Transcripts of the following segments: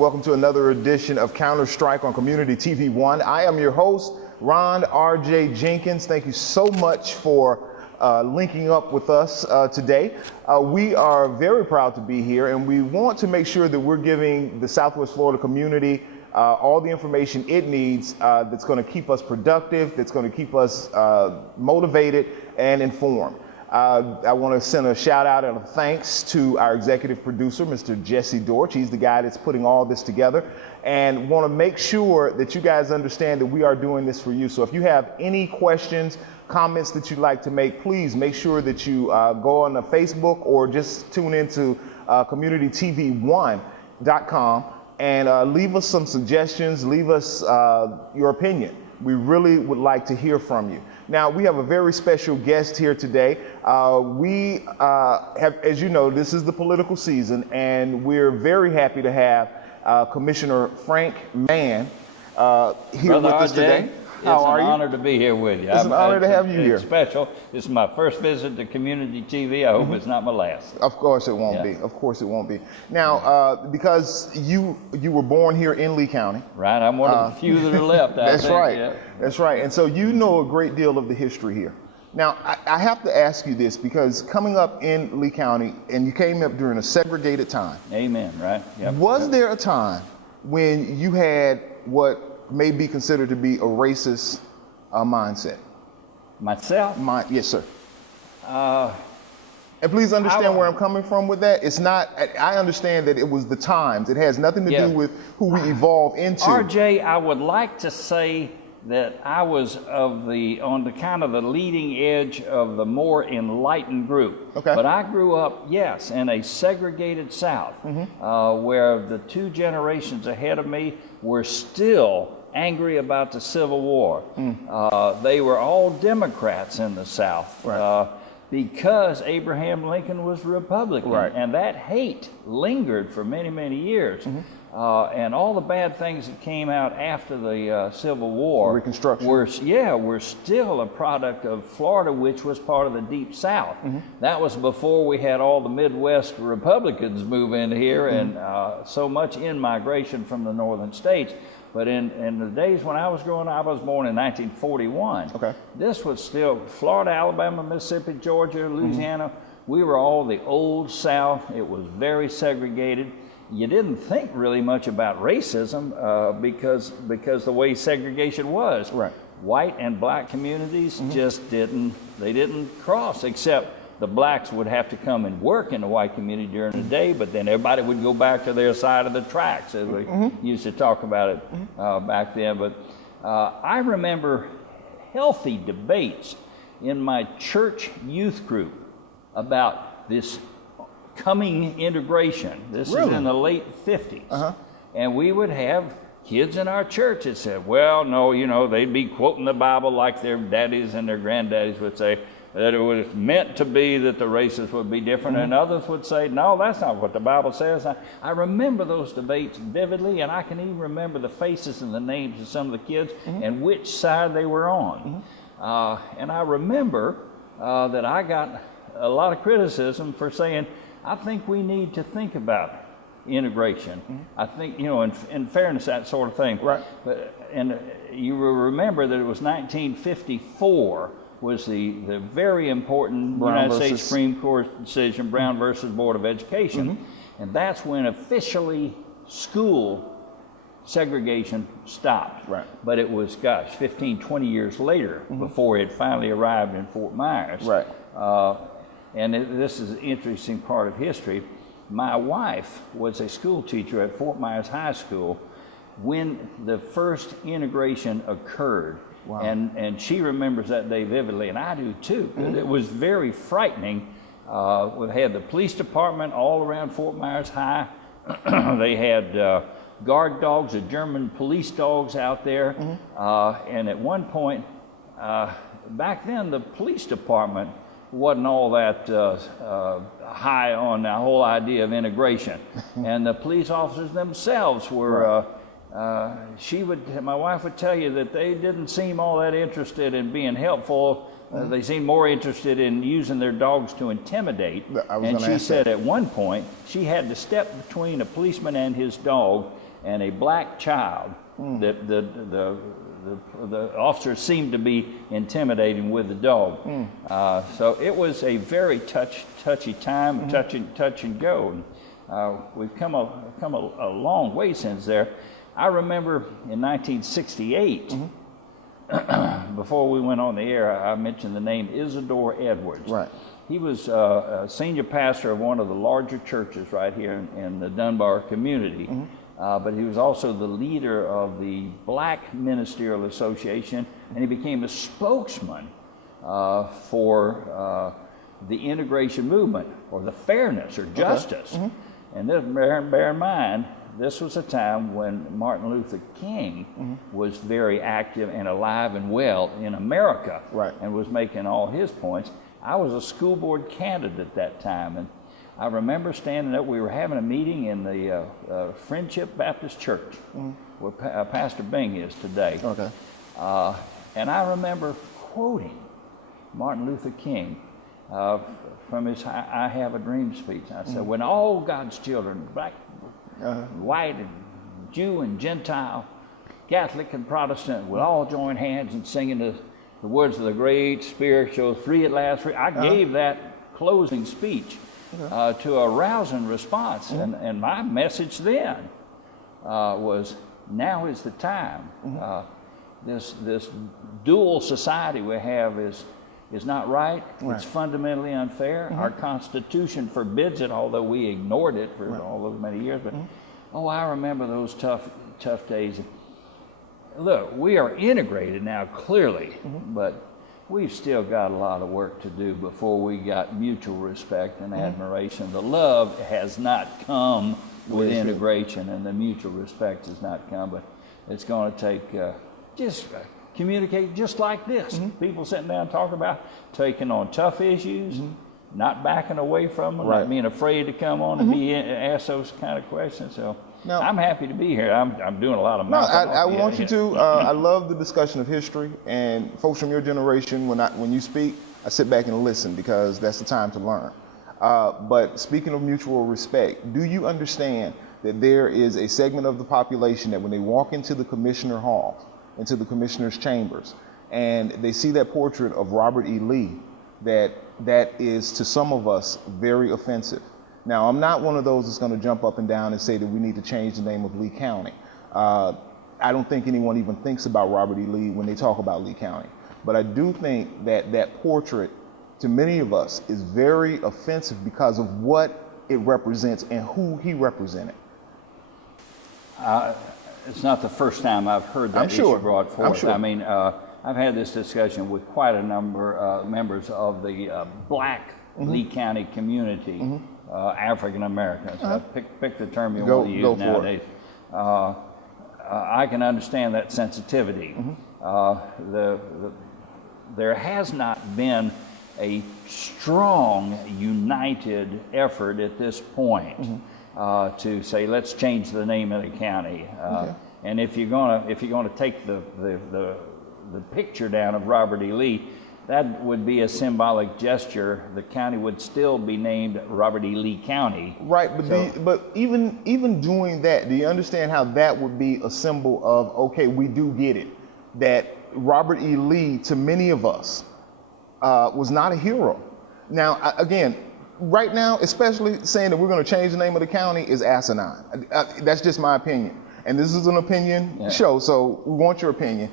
welcome to another edition of Counter Strike on Community TV 1. I am your host, Ron R.J. Jenkins. Thank you so much for linking up with us today. We are very proud to be here, and we want to make sure that we're giving the Southwest Florida community all the information it needs that's going to keep us productive, that's going to keep us motivated and informed. I want to send a shout out and a thanks to our executive producer, Mr. Jesse Dorch. He's the guy that's putting all this together, and want to make sure that you guys understand that we are doing this for you. So if you have any questions, comments that you'd like to make, please make sure that you go on the Facebook or just tune into communitytv1.com and leave us some suggestions, leave us your opinion. We really would like to hear from you. Now, we have a very special guest here today. We have, as you know, this is the political season, and we're very happy to have Commissioner Frank Mann here with us today. How are you? It's an honor to be here with you. It's an honor to have you here. It's special. This is my first visit to Community TV. I hope it's not my last. Of course it won't be. Of course it won't be. Now, because you were born here in Lee County. Right. I'm one of the few that are left. That's right. Yeah. That's right. And so you know a great deal of the history here. Now, I have to ask you this, because coming up in Lee County, and you came up during a segregated time. Amen. Right. Yep. Was there a time when you had what may be considered to be a racist mindset? Myself? Yes, sir. And please understand where I'm coming from with that. It's not, I understand that it was the times. It has nothing to do with who we evolve into. RJ, I would like to say that I was on the kind of the leading edge of the more enlightened group. Okay. But I grew up, yes, in a segregated South, where the two generations ahead of me were still angry about the Civil War. They were all Democrats in the South, right, because Abraham Lincoln was Republican, right, and that hate lingered for many, many years. And all the bad things that came out after the Civil War, Reconstruction, were still a product of Florida, which was part of the Deep South. That was before we had all the Midwest Republicans move in here, and so much in-migration from the northern states. But in the days when I was growing up, I was born in 1941. Okay. This was still Florida, Alabama, Mississippi, Georgia, Louisiana. We were all the old South. It was very segregated. You didn't think really much about racism because the way segregation was. Right. White and black communities just didn't cross, except the blacks would have to come and work in the white community during the day, but then everybody would go back to their side of the tracks, as we used to talk about it back then. But I remember healthy debates in my church youth group about this coming integration. This is in the late 50s. And we would have kids in our church that said, well, no, you know, they'd be quoting the Bible like their daddies and their granddaddies would say, that it was meant to be that the races would be different, and others would say, no, that's not what the Bible says. I remember those debates vividly, and I can even remember the faces and the names of some of the kids and which side they were on. And I remember that I got a lot of criticism for saying, I think we need to think about integration. I think, you know, in fairness, that sort of thing. Right. And you will remember that it was 1954 was the very important United States Supreme Court decision, Brown versus Board of Education. And that's when officially school segregation stopped. Right. But it was, 15, 20 years later before it finally arrived in Fort Myers. Right. And this is an interesting part of history. My wife was a school teacher at Fort Myers High School when the first integration occurred. Wow. And she remembers that day vividly, and I do too. It was very frightening. We had the police department all around Fort Myers High. They had guard dogs, the German police dogs out there. And at one point, back then, the police department wasn't all that high on the whole idea of integration. And the police officers themselves were my wife would tell you that they didn't seem all that interested in being helpful. They seemed more interested in using their dogs to intimidate. And she said at one point she had to step between a policeman and his dog and a black child. The officer seemed to be intimidating with the dog. So it was a very touchy time, touch and go. We've come a long way since there. I remember in 1968, before we went on the air, I mentioned the name Isidore Edwards. Right. He was a senior pastor of one of the larger churches right here in the Dunbar community. But he was also the leader of the Black Ministerial Association, and he became a spokesman for the integration movement, or the fairness or justice. And this, bear in mind, this was a time when Martin Luther King was very active and alive and well in America, and was making all his points. I was a school board candidate at that time, and I remember standing up. We were having a meeting in the Friendship Baptist Church, where Pastor Bing is today. And I remember quoting Martin Luther King from his I Have a Dream speech. I said, when all God's children, black, white, and Jew and Gentile, Catholic and Protestant, would all join hands in singing the words of the great spiritual, free at last, free. I gave that closing speech to a rousing response. And my message then was, now is the time. This dual society we have is not right. It's fundamentally unfair. Our Constitution forbids it, although we ignored it for all those many years. But I remember those tough days. Look, we are integrated now, clearly, but we've still got a lot of work to do before we got mutual respect and admiration. The love has not come with integration, and the mutual respect has not come, but it's going to take just communicate just like this. People sitting down talking about taking on tough issues, not backing away from them, not being afraid to come on and be asked those kind of questions. So now, I'm happy to be here. I'm doing a lot of mouthing off. I want you to. I love the discussion of history, and folks from your generation, when you speak, I sit back and listen, because that's the time to learn. But speaking of mutual respect, do you understand that there is a segment of the population that when they walk into the commissioner hall, into the commissioner's chambers, and they see that portrait of Robert E. Lee, that is to some of us very offensive? Now, I'm not one of those that's going to jump up and down and say that we need to change the name of Lee County. I don't think anyone even thinks about Robert E. Lee when they talk about Lee County. But I do think that that portrait, to many of us, is very offensive because of what it represents and who he represented. It's not the first time I've heard that issue brought forth. I'm sure. I mean, I've had this discussion with quite a number of members of the Black Lee County community. African Americans. Pick the term you want to use nowadays. I can understand that sensitivity. There has not been a strong, united effort at this point to say, let's change the name of the county. And if you're gonna take the picture down of Robert E. Lee, that would be a symbolic gesture. The county would still be named Robert E. Lee County. Right, but even doing that, do you understand how that would be a symbol of, okay, we do get it, that Robert E. Lee, to many of us, was not a hero. Now, again, right now, especially saying that we're going to change the name of the county is asinine. That's just my opinion. And this is an opinion show, so we want your opinion.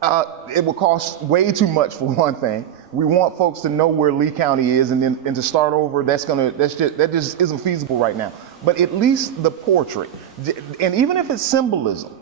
It will cost way too much, for one thing. We want folks to know where Lee County is, and to start over, that just isn't feasible right now. But at least the portrait, and even if it's symbolism,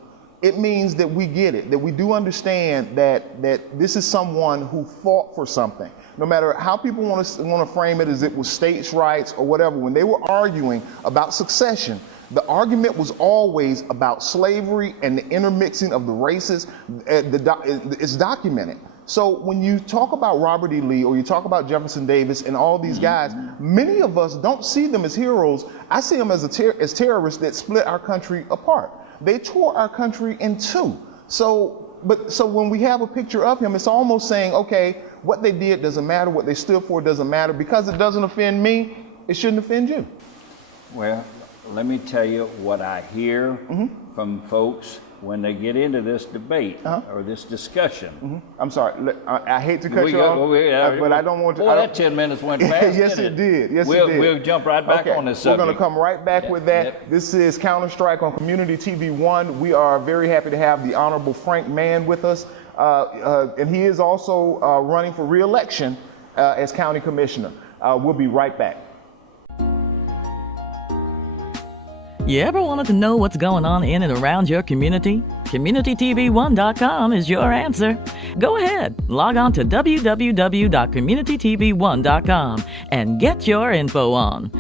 it means that we get it, that we do understand that this is someone who fought for something. No matter how people want to frame it, as it was states' rights or whatever, when they were arguing about succession, the argument was always about slavery and the intermixing of the races. It's documented. So when you talk about Robert E. Lee, or you talk about Jefferson Davis and all these guys, many of us don't see them as heroes. I see them as terrorists that split our country apart. They tore our country in two. So when we have a picture of him, it's almost saying, okay, what they did doesn't matter, what they stood for doesn't matter. Because it doesn't offend me, it shouldn't offend you. Well, let me tell you what I hear from folks when they get into this debate or this discussion. I'm sorry. I hate to cut you off, but I don't want to. Boy, that 10 minutes went fast. Yes, it did. Yes, we'll, it did. We'll jump right back on this subject. We're going to come right back with that. This is Counter Strike on Community TV 1. We are very happy to have the Honorable Frank Mann with us. And he is also running for re-election as County Commissioner. We'll be right back. You ever wanted to know what's going on in and around your community? CommunityTV1.com is your answer. Go ahead, log on to www.communitytv1.com and get your info on.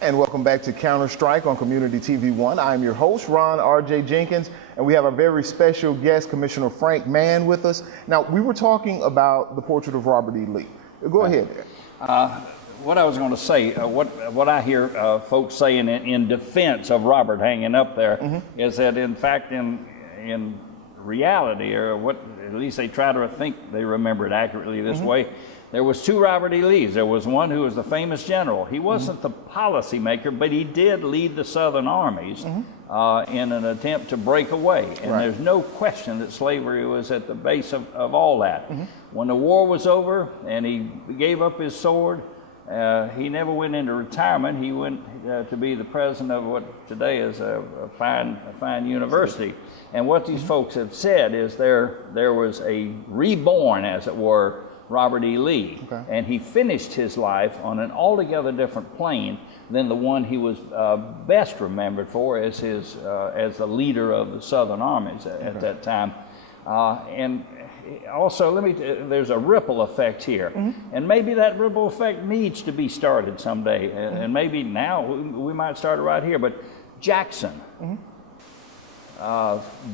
And welcome back to Counter Strike on Community TV 1. I am your host, Ron R.J. Jenkins, and we have a very special guest, Commissioner Frank Mann, with us. Now, we were talking about the portrait of Robert E. Lee. Go ahead. What I was going to say, what I hear folks saying in defense of Robert hanging up there is that, in fact, in reality, or what at least they try to think they remember it accurately this way, there was two Robert E. Lees. There was one who was the famous general. He wasn't the policy maker, but he did lead the Southern armies in an attempt to break away. And there's no question that slavery was at the base of all that. When the war was over and he gave up his sword, he never went into retirement. He went to be the president of what today is a fine university. And what these folks have said is there was a reborn, as it were, Robert E. Lee, and he finished his life on an altogether different plane than the one he was best remembered for as the leader of the Southern armies at that time. And also, there's a ripple effect here, and maybe that ripple effect needs to be started someday, and maybe now we might start it right here. But Jackson,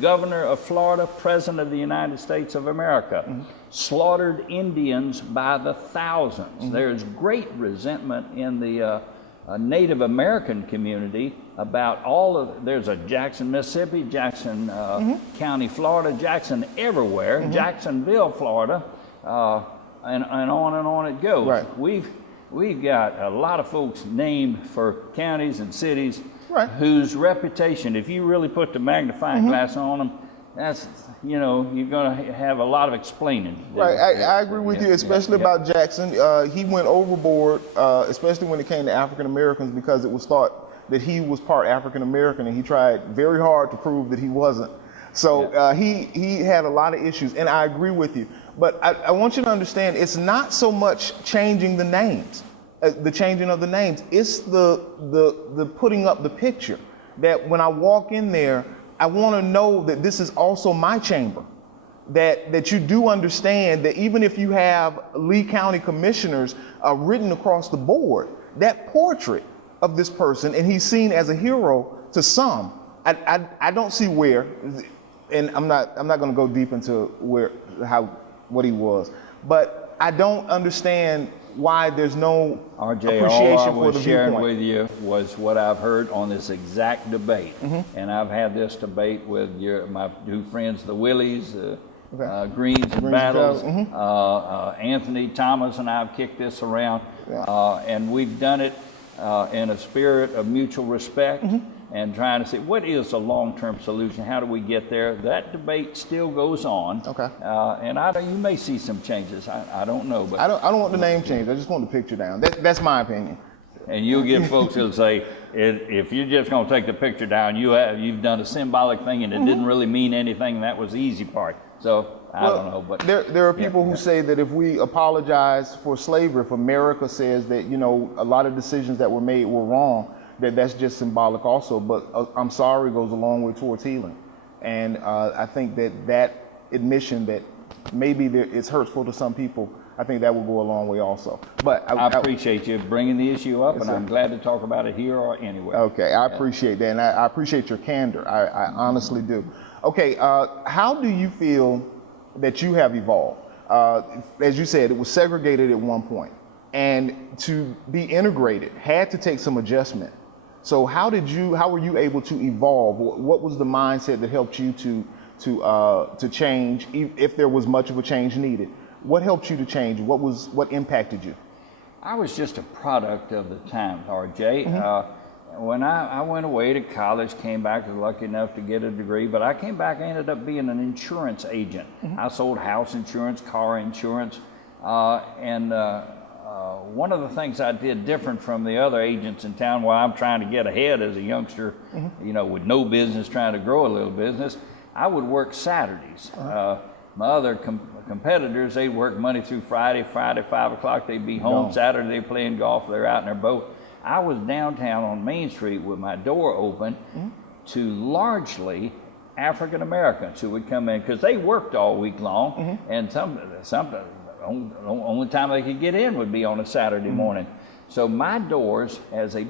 governor of Florida, president of the United States of America, slaughtered Indians by the thousands. There's great resentment in the Native American community about there's a Jackson, Mississippi, Jackson County, Florida, Jackson everywhere, Jacksonville, Florida, and on it goes. We've got a lot of folks named for counties and cities whose reputation, if you really put the magnifying glass on them, that's, you're going to have a lot of explaining. I agree with you, especially about Jackson. He went overboard, especially when it came to African Americans, because it was thought that he was part African American, and he tried very hard to prove that he wasn't. So he had a lot of issues, and I agree with you. But I want you to understand, it's not so much changing the names, the changing of the names. It's the putting up the picture that when I walk in there, I want to know that this is also my chamber, that you do understand that even if you have Lee County commissioners written across the board, that portrait of this person, and he's seen as a hero to some, I don't see where, and I'm not going to go deep into what he was, but I don't understand why there's no appreciation for the viewpoint. Sharing with you was what I've heard on this exact debate, and I've had this debate with my two friends, the Willies, Greens and Battles. Anthony Thomas and I have kicked this around, and we've done it in a spirit of mutual respect and trying to say, what is the long-term solution? How do we get there? That debate still goes on. And you may see some changes. I don't know. But I don't want the name changed. I just want the picture down. That's my opinion. And you'll get folks who'll say, if you're just going to take the picture down, you've done a symbolic thing and it didn't really mean anything. And that was the easy part. So I don't know. But there are people who say that if we apologize for slavery, if America says that a lot of decisions that were made were wrong, that's just symbolic also. But I'm sorry goes a long way towards healing. And I think that admission that maybe it's hurtful to some people, I think that will go a long way also. But I appreciate you bringing the issue up, and I'm glad to talk about it here or anywhere. Okay, I appreciate that, and I appreciate your candor. I honestly do. Okay, how do you feel that you have evolved? As you said, it was segregated at one point, and to be integrated had to take some adjustment. So how were you able to evolve? What was the mindset that helped you to change, if there was much of a change needed? What helped you to change? What impacted you? I was just a product of the times, RJ. When I went away to college, came back, was lucky enough to get a degree, but I came back, I ended up being an insurance agent. I sold house insurance, car insurance, and one of the things I did different from the other agents in town, while I'm trying to get ahead as a youngster, with no business, trying to grow a little business, I would work Saturdays. My other competitors, they'd work Monday through Friday, 5 o'clock, they'd be home. Saturday, they're playing golf, they're out in their boat. I was downtown on Main Street with my door open to largely African Americans who would come in, because they worked all week long, and some only time they could get in would be on a Saturday morning. So my doors, as a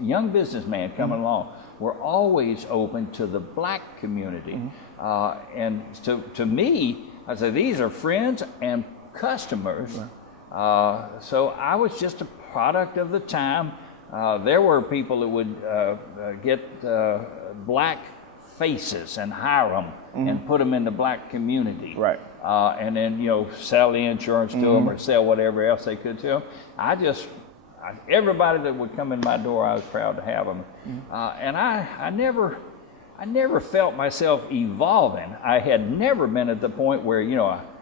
young businessman coming along, were always open to the black community. And to me, I said, these are friends and customers. So I was just a product of the time. There were people that would get black faces and hire them and put them in the black community. Right. And then, sell the insurance to them or sell whatever else they could to them. Everybody that would come in my door, I was proud to have them. And I never felt myself evolving. I had never been at the point where,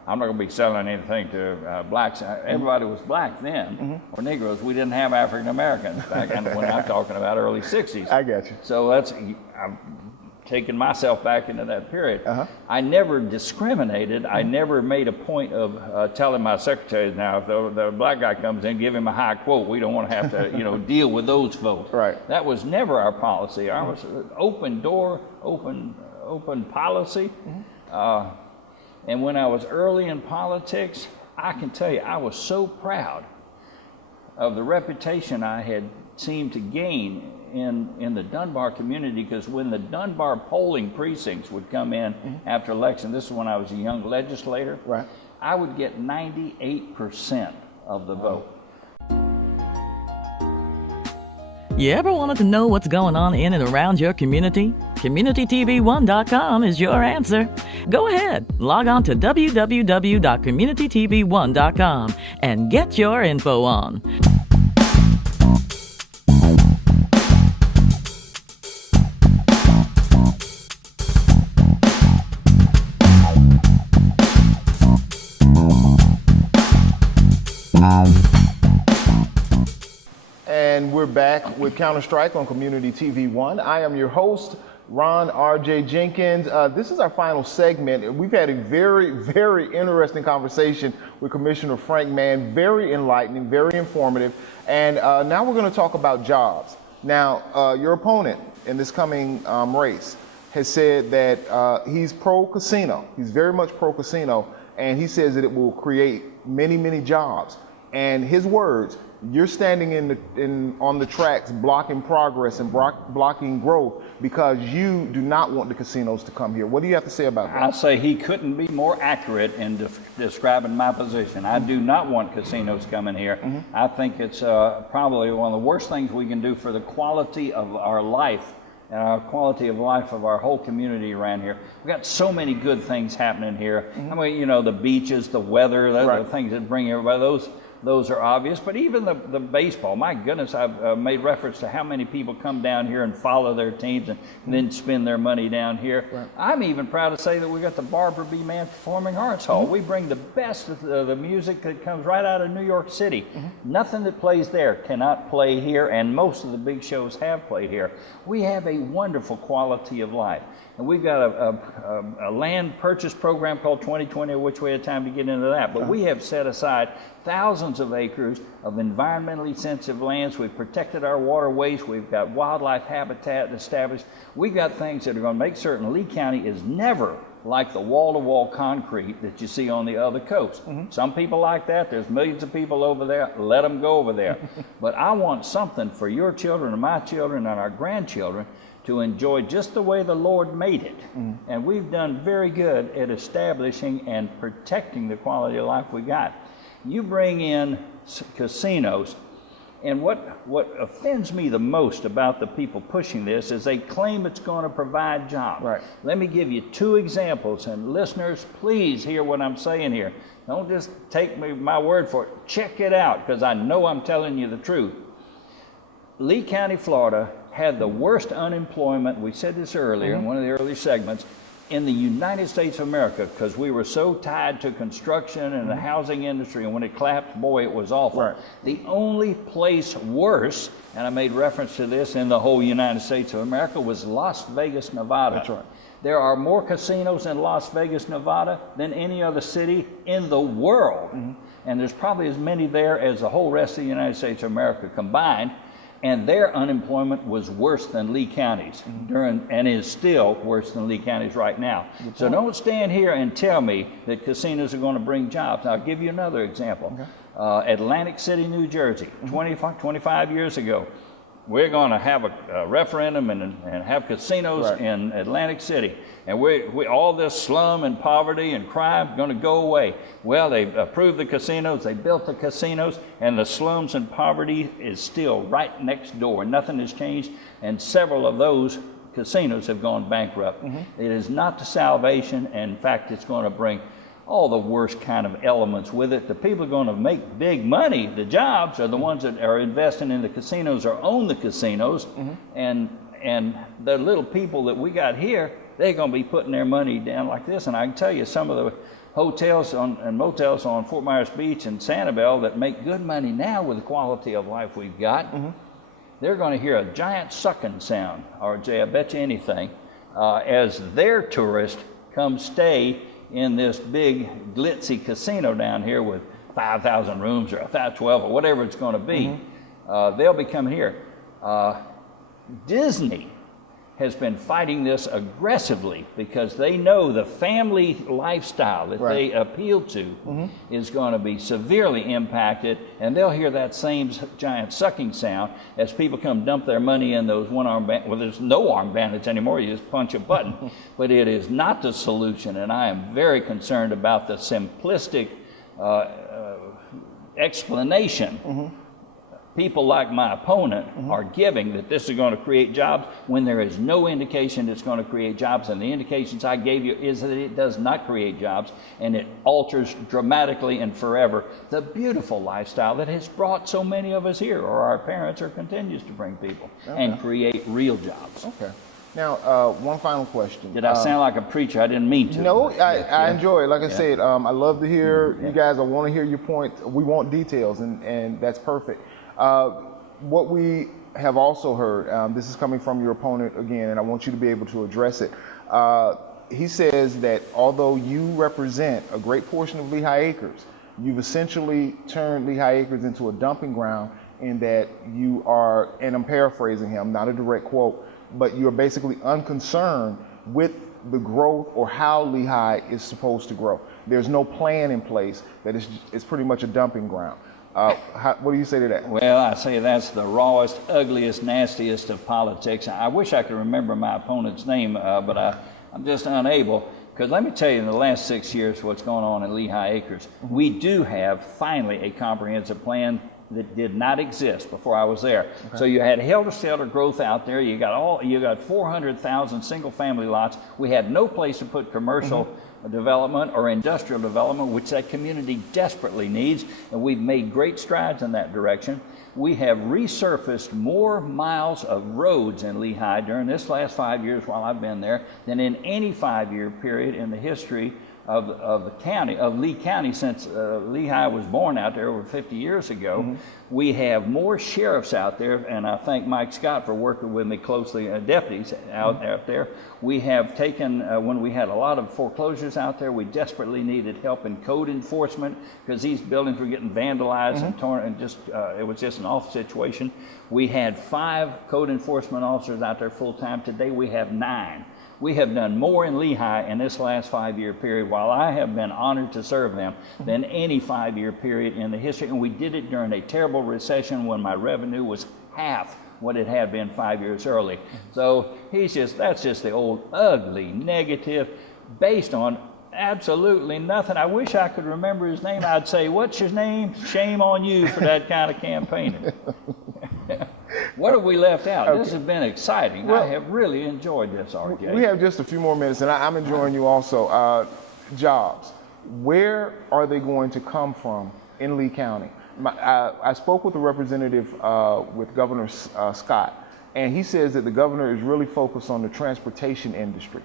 I'm not going to be selling anything to blacks. Everybody was black then, or Negroes. We didn't have African Americans back when I'm talking about early 60s. I got you. So I'm taking myself back into that period. I never discriminated. I never made a point of telling my secretaries, now if the black guy comes in, give him a high quote. We don't want to have to deal with those folks. Right. That was never our policy. Ours was open door, open policy. And when I was early in politics, I can tell you, I was so proud of the reputation I had seemed to gain in the Dunbar community, because when the Dunbar polling precincts would come in after election, this is when I was a young legislator, I would get 98% of the vote. You ever wanted to know what's going on in and around your community? CommunityTV1.com is your answer. Go ahead, log on to www.communitytv1.com and get your info on. And we're back with Counter-Strike on Community TV 1. I am your host, Ron R.J. Jenkins. This is our final segment. We've had a very, very interesting conversation with Commissioner Frank Mann. Very enlightening, very informative. And now we're going to talk about jobs. Now, your opponent in this coming race has said that he's pro-casino. He's very much pro-casino. And he says that it will create many, many jobs. And his words, you're standing on the tracks blocking progress and blocking growth because you do not want the casinos to come here. What do you have to say about that? I say he couldn't be more accurate in describing my position. I do not want casinos coming here. I think it's probably one of the worst things we can do for the quality of our life and our quality of life of our whole community around here. We've got so many good things happening here. I mean, the beaches, the weather, the things that bring everybody, those are obvious, but even the baseball, my goodness, I've made reference to how many people come down here and follow their teams and then spend their money down here. I'm even proud to say that we got the Barbara B. Mann Performing Arts Hall. We bring the best of the music that comes right out of New York City. Nothing that plays there cannot play here, and most of the big shows have played here. We have a wonderful quality of life. And we've got a land purchase program called 2020, which we had time to get into that. But we have set aside thousands of acres of environmentally sensitive lands. We've protected our waterways. We've got wildlife habitat established. We've got things that are going to make certain Lee County is never like the wall-to-wall concrete that you see on the other coast. Some people like that. There's millions of people over there. Let them go over there. But I want something for your children and my children and our grandchildren to enjoy just the way the Lord made it. And we've done very good at establishing and protecting the quality of life we got. You bring in casinos, And what offends me the most about the people pushing this is they claim it's going to provide jobs. Right. Let me give you 2 examples, and listeners, please hear what I'm saying here. Don't just take my word for it. Check it out, because I know I'm telling you the truth. Lee County, Florida had the worst unemployment, we said this earlier in one of the early segments, in the United States of America, because we were so tied to construction and the housing industry, and when it collapsed, boy, it was awful. Right. The only place worse, and I made reference to this in the whole United States of America, was Las Vegas, Nevada. That's right. There are more casinos in Las Vegas, Nevada than any other city in the world. And there's probably as many there as the whole rest of the United States of America combined. And their unemployment was worse than Lee County's and is still worse than Lee County's right now. So don't stand here and tell me that casinos are going to bring jobs. I'll give you another example. Atlantic City, New Jersey, 25 years ago. We're going to have a referendum and have casinos in Atlantic City. And we all this slum and poverty and crime going to go away. Well, they approved the casinos, they built the casinos, and the slums and poverty is still right next door. Nothing has changed, and several of those casinos have gone bankrupt. It is not the salvation, and in fact, it's going to bring all the worst kind of elements with it. The people are going to make big money. The jobs are the ones that are investing in the casinos or own the casinos, and the little people that we got here, they're going to be putting their money down like this. And I can tell you, some of the hotels and motels on Fort Myers Beach and Sanibel that make good money now with the quality of life we've got, they're going to hear a giant sucking sound, RJ, I bet you anything, as their tourists come stay in this big glitzy casino down here with 5,000 rooms or 12 or whatever it's going to be. They'll be coming here. Disney has been fighting this aggressively because they know the family lifestyle that they appeal to is going to be severely impacted, and they'll hear that same giant sucking sound as people come dump their money in those one-arm bandits. Well, there's no arm bandits anymore, you just punch a button. But it is not the solution, and I am very concerned about the simplistic explanation people like my opponent are giving that this is going to create jobs when there is no indication it's going to create jobs. And the indications I gave you is that it does not create jobs, and it alters dramatically and forever the beautiful lifestyle that has brought so many of us here, or our parents, or continues to bring people and create real jobs. Okay. Now, one final question. Did I sound like a preacher? I didn't mean to. No, I enjoy it. Like I said, I love to hear you guys. I want to hear your point. We want details, and that's perfect. What we have also heard, this is coming from your opponent again, and I want you to be able to address it. He says that although you represent a great portion of Lehigh Acres, you've essentially turned Lehigh Acres into a dumping ground in that you are, and I'm paraphrasing him, not a direct quote, but you're basically unconcerned with the growth or how Lehigh is supposed to grow. There's no plan in place, that it's pretty much a dumping ground. What do you say to that? Well, I say that's the rawest, ugliest, nastiest of politics. I wish I could remember my opponent's name, but I'm just unable. Because let me tell you, in the last 6 years, what's going on in Lehigh Acres, we do have finally a comprehensive plan that did not exist before I was there. Okay. So you had helter-skelter growth out there. You got 400,000 single-family lots. We had no place to put commercial development or industrial development, which that community desperately needs, and we've made great strides in that direction. We have resurfaced more miles of roads in Lehigh during this last 5 years while I've been there than in any 5-year period in the history of the county, of Lee County, since Lehigh was born out there over 50 years ago. We have more sheriffs out there, and I thank Mike Scott for working with me closely, deputies out there. We have taken, when we had a lot of foreclosures out there, we desperately needed help in code enforcement because these buildings were getting vandalized and torn, and it was just an awful situation. We had 5 code enforcement officers out there full time. Today we have 9. We have done more in Lehigh in this last 5-year period, while I have been honored to serve them, than any 5-year period in the history. And we did it during a terrible recession when my revenue was half what it had been 5 years early. So that's just the old ugly negative based on Absolutely nothing. I wish I could remember his name. I'd say, "What's your name? Shame on you for that kind of campaigning." What have we left out? Okay. This has been exciting. Well, I have really enjoyed this, RJ. We have just a few more minutes, and I'm enjoying you also. Jobs. Where are they going to come from in Lee County? I spoke with a representative with Governor Scott, and he says that the governor is really focused on the transportation industry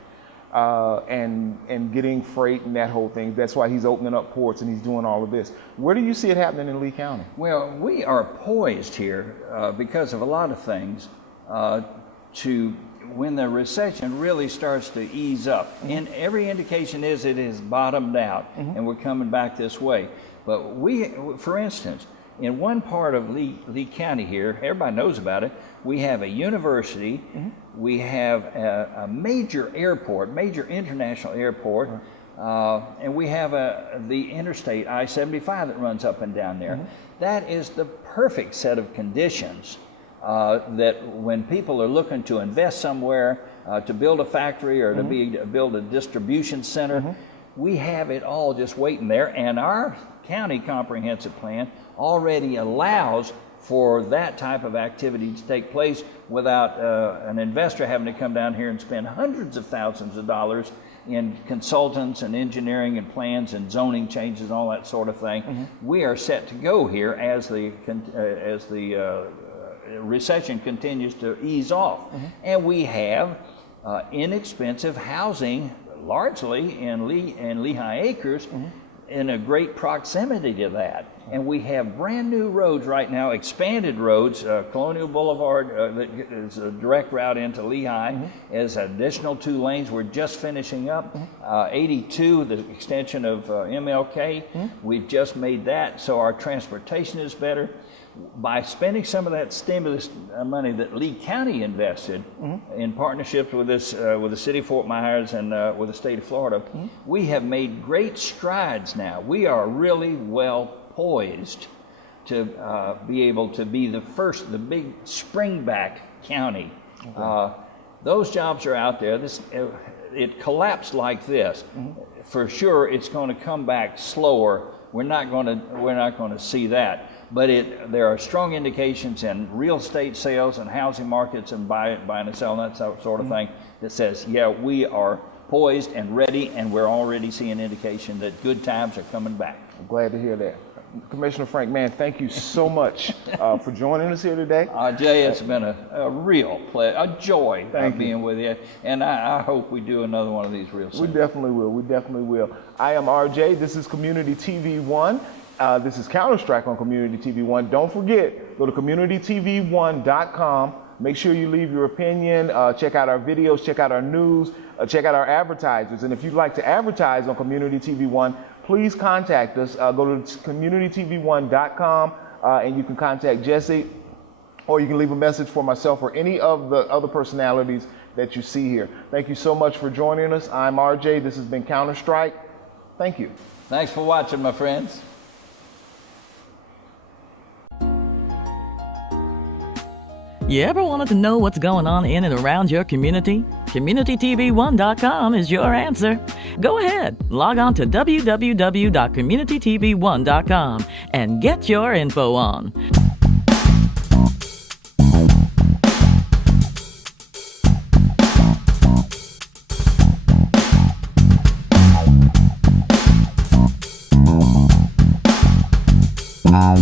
and getting freight and that whole thing. That's why he's opening up ports and he's doing all of this. Where do you see it happening in Lee County? Well, we are poised here because of a lot of things to when the recession really starts to ease up. Mm-hmm. And every indication is it has bottomed out, mm-hmm. and we're coming back this way. But we, for instance, in one part of Lee County here, everybody knows about it, we have a university, mm-hmm. we have a major airport, major international airport, mm-hmm. And we have the interstate I-75 that runs up and down there. Mm-hmm. That is the perfect set of conditions that when people are looking to invest somewhere, to build a factory or mm-hmm. to build a distribution center, mm-hmm. we have it all just waiting there. And our county comprehensive plan already allows for that type of activity to take place without an investor having to come down here and spend hundreds of thousands of dollars in consultants and engineering and plans and zoning changes and all that sort of thing. Mm-hmm. We are set to go here as the recession continues to ease off. Mm-hmm. And we have inexpensive housing largely in Lehigh Acres, mm-hmm. in a great proximity to that. And we have brand new roads right now, expanded roads, Colonial Boulevard that is a direct route into Lehigh, mm-hmm. is additional 2 lanes. We're just finishing up. Mm-hmm. 82, the extension of MLK, mm-hmm. we've just made that, so our transportation is better. By spending some of that stimulus money that Lee County invested, mm-hmm. in partnerships with this, with the city of Fort Myers and with the state of Florida, mm-hmm. we have made great strides now. We are really well poised to be able to be the big springback county. Okay. Those jobs are out there. It collapsed like this. Mm-hmm. For sure, it's going to come back slower. We're not going to see that. But there are strong indications in real estate sales and housing markets and buying and selling, that sort of mm-hmm. thing, that says, yeah, we are poised and ready, and we're already seeing indication that good times are coming back. I'm glad to hear that. Commissioner Frank Mann, thank you so much for joining us here today. Jay, it's been a real pleasure, a joy being with you, and I hope we do another one of these real soon. We definitely will. We definitely will. I am RJ. This is Community TV 1. This is Counter-Strike on Community TV 1. Don't forget, go to communitytv1.com. Make sure you leave your opinion. Check out our videos. Check out our news. Check out our advertisers. And if you'd like to advertise on Community TV 1, please contact us. Go to communitytv1.com and you can contact Jesse, or you can leave a message for myself or any of the other personalities that you see here. Thank you so much for joining us. I'm RJ. This has been Counter-Strike. Thank you. Thanks for watching, my friends. You ever wanted to know what's going on in and around your community? CommunityTV1.com is your answer. Go ahead, log on to www.communitytv1.com and get your info on. Wow.